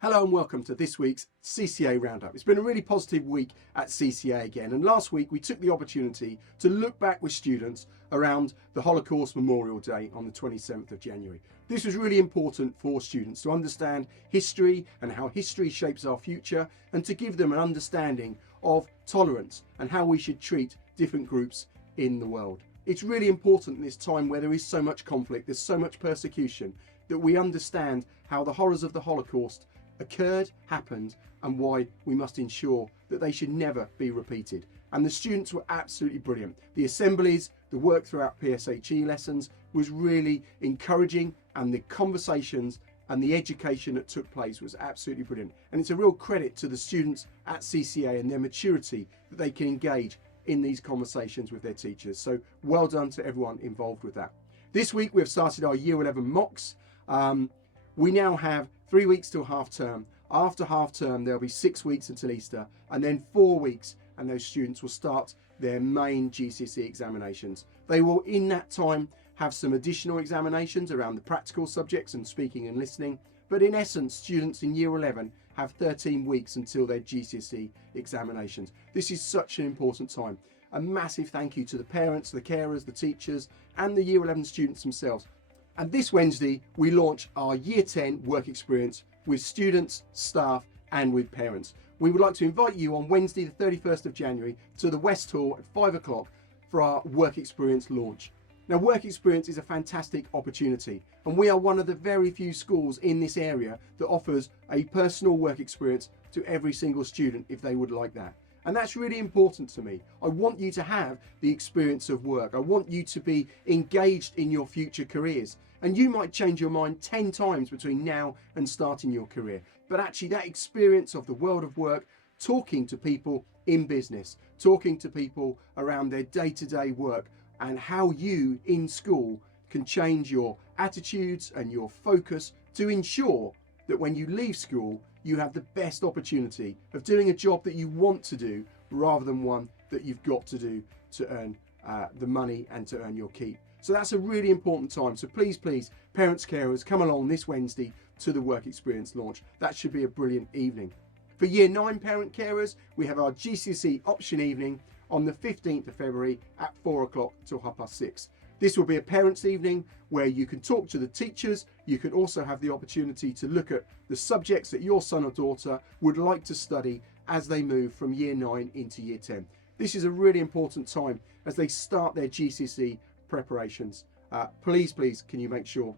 Hello and welcome to this week's CCA Roundup. It's been a really positive week at CCA again, and last week we took the opportunity to look back with students around the Holocaust Memorial Day on the 27th of January. This was really important for students to understand history and how history shapes our future, and to give them an understanding of tolerance and how we should treat different groups in the world. It's really important in this time where there is so much conflict, there's so much persecution, that we understand how the horrors of the Holocaust occurred, happened, and why we must ensure that they should never be repeated. And the students were absolutely brilliant. The assemblies, the work throughout PSHE lessons was really encouraging, and the conversations and the education that took place was absolutely brilliant. And it's a real credit to the students at CCA and their maturity that they can engage in these conversations with their teachers. So well done to everyone involved with that. This week we've started our Year 11 mocks. We now have 3 weeks till half term. After half term, there'll be 6 weeks until Easter, and then 4 weeks, and those students will start their main GCSE examinations. They will, in that time, have some additional examinations around the practical subjects and speaking and listening. But in essence, students in Year 11 have 13 weeks until their GCSE examinations. This is such an important time. A massive thank you to the parents, the carers, the teachers, and the Year 11 students themselves. And this Wednesday, we launch our Year 10 work experience with students, staff, and with parents. We would like to invite you on Wednesday, the 31st of January, to the West Hall at 5 o'clock for our work experience launch. Now, work experience is a fantastic opportunity, and we are one of the very few schools in this area that offers a personal work experience to every single student if they would like that. And that's really important to me. I want you to have the experience of work. I want you to be engaged in your future careers. And you might change your mind 10 times between now and starting your career. But actually that experience of the world of work, talking to people in business, talking to people around their day-to-day work, and how you in school can change your attitudes and your focus to ensure that when you leave school, you have the best opportunity of doing a job that you want to do rather than one that you've got to do to earn the money and to earn your keep. So that's a really important time. So please, parents, carers, come along this Wednesday to the work experience launch. That should be a brilliant evening. For Year 9 parent carers, we have our GCSE option evening on the 15th of February at 4 o'clock till 6:30. This will be a parents' evening where you can talk to the teachers. You can also have the opportunity to look at the subjects that your son or daughter would like to study as they move from Year 9 into Year 10. This is a really important time as they start their GCSE preparations. Please, can you make sure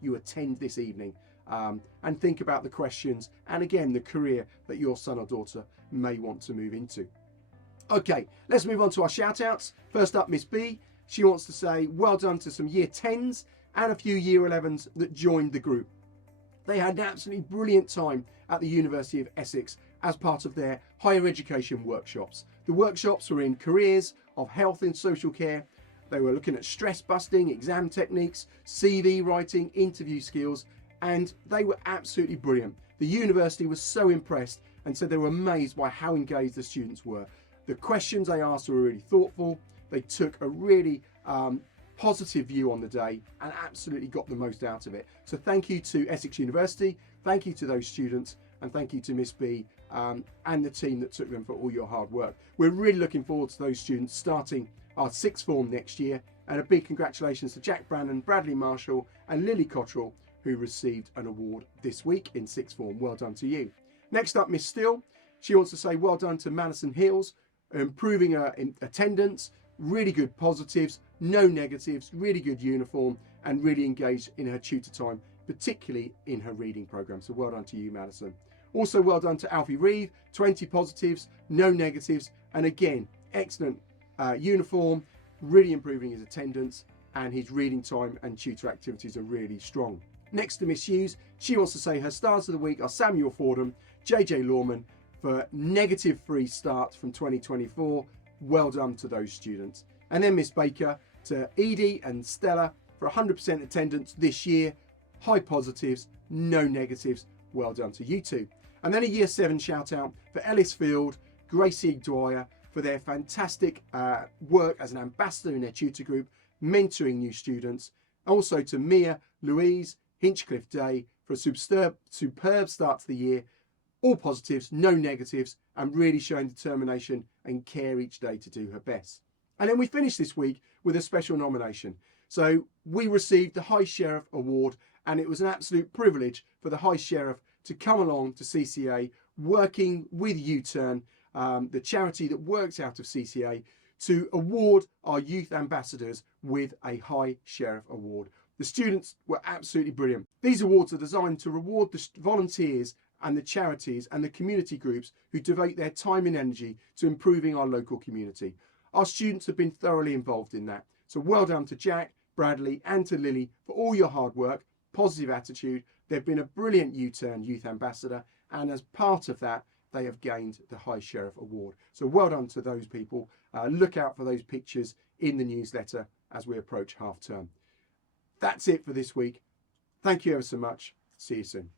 you attend this evening and think about the questions and again the career that your son or daughter may want to move into. Okay, let's move on to our shout outs. First up, Miss B. She wants to say well done to some Year 10s and a few Year 11s that joined the group. They had an absolutely brilliant time at the University of Essex as part of their higher education workshops. The workshops were in careers of health and social care. They were looking at stress busting, exam techniques, CV writing, interview skills, and they were absolutely brilliant. The university was so impressed and said they were amazed by how engaged the students were. The questions they asked were really thoughtful. They took a really positive view on the day and absolutely got the most out of it. So thank you to Essex University, thank you to those students, and thank you to Miss B and the team that took them for all your hard work. We're really looking forward to those students starting our sixth form next year, and a big congratulations to Jack Brannan, Bradley Marshall and Lily Cottrell, who received an award this week in sixth form. Well done to you. Next up, Miss Still. She wants to say well done to Madison Hills, improving her attendance, really good positives, no negatives, really good uniform, and really engaged in her tutor time, particularly in her reading program. So well done to you, Madison. Also well done to Alfie Reeve, 20 positives, no negatives, and again, excellent uniform, really improving his attendance, and his reading time and tutor activities are really strong. Next to Miss Hughes, she wants to say her stars of the week are Samuel Fordham, JJ Lawman for negative-free start from 2024. Well done to those students. And then Miss Baker to Edie and Stella for 100% attendance this year. High positives, no negatives. Well done to you two. And then a Year 7 shout out for Ellis Field, Gracie Dwyer for their fantastic work as an ambassador in their tutor group, mentoring new students. Also to Mia, Louise, Hinchcliffe Day, for a superb start to the year. All positives, no negatives, and really showing determination and care each day to do her best. And then we finished this week with a special nomination. So we received the High Sheriff Award, and it was an absolute privilege for the High Sheriff to come along to CCA, working with U-Turn, the charity that works out of CCA, to award our youth ambassadors with a High Sheriff Award. The students were absolutely brilliant. These awards are designed to reward the volunteers and the charities and the community groups who devote their time and energy to improving our local community. Our students have been thoroughly involved in that. So well done to Jack, Bradley and to Lily for all your hard work, positive attitude. They've been a brilliant U-Turn Youth Ambassador, and as part of that, they have gained the High Sheriff Award. So well done to those people. Look out for those pictures in the newsletter as we approach half term. That's it for this week. Thank you ever so much. See you soon.